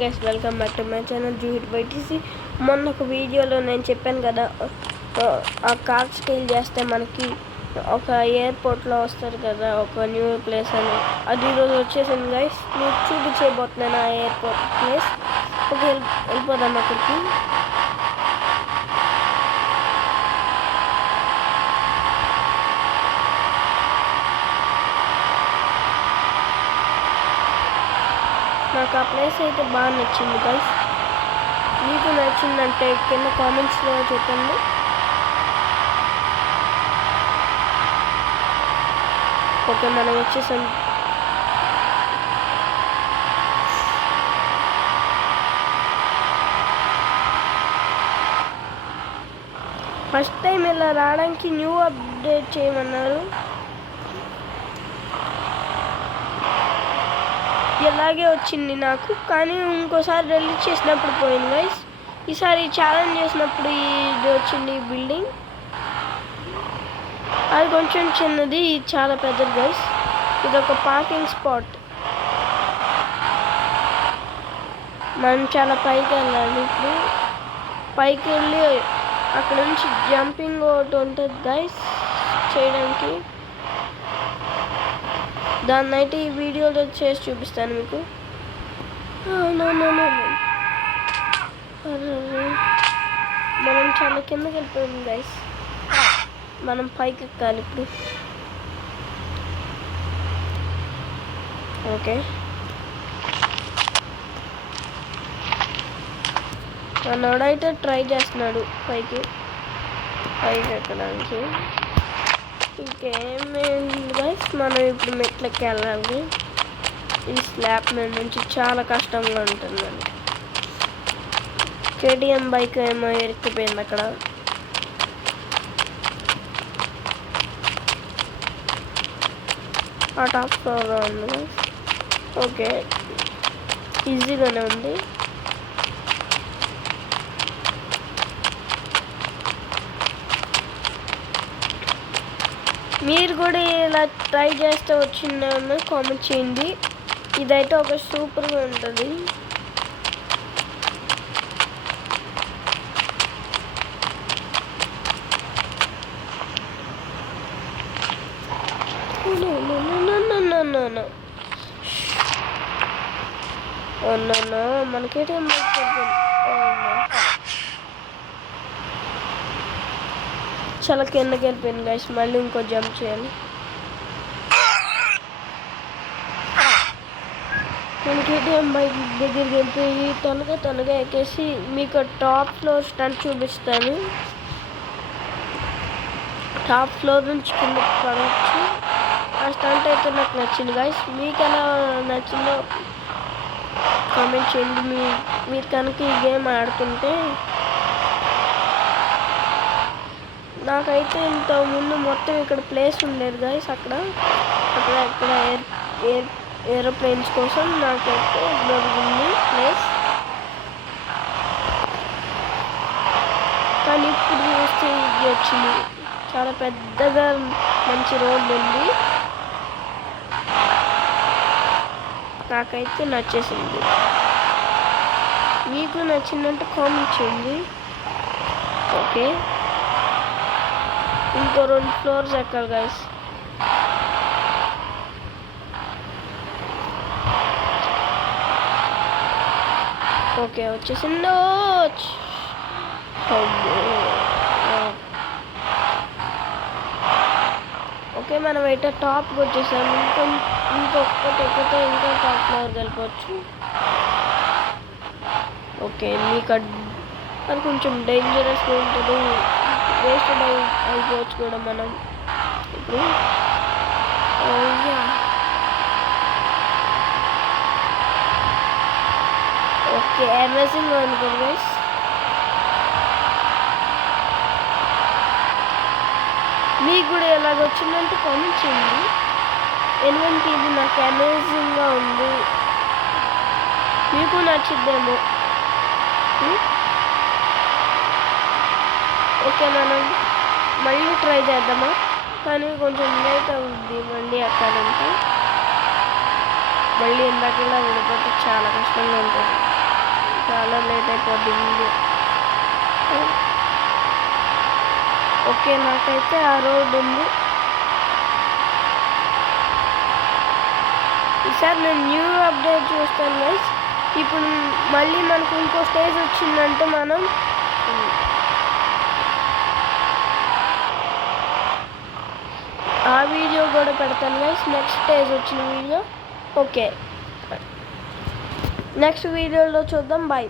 Guys welcome back to my channel జూహిట్ వైటీసీ. మొన్న ఒక వీడియోలో నేను చెప్పాను కదా, ఆ కార్ స్టైల్ చేస్తే మనకి ఒక ఎయిర్పోర్ట్లో వస్తారు కదా ఒక న్యూ ప్లేస్ అని. అది ఈరోజు వచ్చేసింది గైస్. మీకు చూపించబోతున్నాను ఆ ఎయిర్పోర్ట్ ప్లేస్. ఓకే, వెళ్ళిపోదాం అక్కడికి. నాకు ఆ ప్లేస్ అయితే బాగా నచ్చింది గైస్. మీకు నచ్చిందంటే కింద కామెంట్స్లో చెప్పండి. ఓకే, మనం వచ్చేసాం. ఫస్ట్ టైం ఇలా రావడానికి న్యూ అప్డేట్ చేయమన్నారు. ఇలాగే వచ్చింది నాకు, కానీ ఇంకోసారి రిలీజ్ చేసినప్పుడు పోయింది గైస్. ఈసారి ఛాలెంజ్ చేసినప్పుడు ఇది వచ్చింది. ఈ బిల్డింగ్ అది కొంచెం చిన్నది, ఇది చాలా పెద్దది గైస్. ఇది ఒక పార్కింగ్ స్పాట్. మనం చాలా పైకి వెళ్ళాలి. ఇప్పుడు పైకి వెళ్ళి అక్కడ నుంచి జంపింగ్ ఒకటి ఉంటుంది గైస్ చేయడానికి. దాన్ని అయితే ఈ వీడియోలో చేసి చూపిస్తాను మీకు. మనం చాలా కిందకి వెళ్ళిపోయాం గైస్. మనం పైకి ఎక్కాలి ఇప్పుడు. ఓకే, మనోడైతే ట్రై చేస్తున్నాడు పైకి ఎక్కడానికి. ఇంకేమేమి గైస్, మనం ఇప్పుడు మెట్లకి వెళ్ళాలి. ఈ స్లాబ్ మీద నుంచి చాలా కష్టంగా ఉంటుందండి. కేటీఎం బైక్ ఏమో ఎరికిపోయింది అక్కడ. ఆ టాప్ ఫ్లోర్లో ఉంది. ఓకే, ఈజీగానే ఉంది. మీరు కూడా ఇలా ట్రై చేస్తే వచ్చిందేమో కామెంట్ చేయండి. ఇదైతే ఒక సూపర్గా ఉంటుంది. మనకేటే చాలా కిందకి వెళ్ళిపోయింది గైస్. మళ్ళీ ఇంకో జంప్ చేయాలి. మనకి ఏటీఎం బైక్ దగ్గరికి వెళ్ళిపోయి తొందరగా ఎక్కేసి మీకు టాప్ ఫ్లోర్ స్టంట్ చూపిస్తాను. టాప్ ఫ్లోర్ నుంచి కిందకి పడవచ్చు. ఆ స్టంట్ అయితే నాకు నచ్చింది గైస్. మీకు ఎలా నచ్చిందో కామెంట్ చేయండి. మీరు కనుక ఈ గేమ్ ఆడుతుంటే. నాకైతే ఇంత ముందు మొత్తం ఇక్కడ ప్లేస్ ఉండేది గైస్. అక్కడ ఏరోప్లేన్స్ కోసం నాకైతే దొరికింది ప్లేస్. కానీ ఇప్పుడు చూస్తే ఇది వచ్చింది. చాలా పెద్దగా మంచి రోడ్డు ఉంది. నాకైతే నచ్చేసింది. మీకు నచ్చిందంటే కామెంట్ చేయండి. ఓకే, ఇంకో 2 ఫ్లోర్స్ ఎక్కాలి గైస్. ఓకే, వచ్చేసిందో. ఓకే, మనం అయితే టాప్కి వచ్చేసాము. ఇంకొకటి ఎక్కితే ఇంకా టాప్ ఫ్లోర్కి వెళ్ళిపోవచ్చు. ఓకే, మీకు అది కొంచెం డేంజరస్గా ఉంటుంది. వేస్ట్ అయిపోవచ్చు కూడా మనం ఇప్పుడు. ఓకే, అమేజింగ్గా ఉంది కదా గైస్. మీకు కూడా ఎలాగ వచ్చిందంటే కామెంట్ చేయండి. ఎందుకంటే ఇది నాకు అమేజింగ్గా ఉంది. మీకు నచ్చిద్దేమో. ఓకే, మనం మళ్ళీ ట్రై చేద్దామా? కానీ కొంచెం లేట్ అవుద్ది మళ్ళీ ఎక్కాలంటే. మళ్ళీ ఇందాకలా విడిపోతే చాలా కష్టంగా ఉంటుంది. చాలా లేట్ అయిపోద్ది వీడియో. ఓకే, నాకైతే ఆ రోడ్ ఉంది. ఈసారి నేను న్యూ అప్డేట్ చూస్తాను గైస్. ఇప్పుడు మళ్ళీ మనకు ఇంకో స్టేజ్ వచ్చిందంటే మనం ఆ వీడియో కూడా పెడతాను గైస్, నెక్స్ట్ స్టేజ్ వచ్చిన వీడియో. ఓకే, నెక్స్ట్ వీడియోలో చూద్దాం. బాయ్.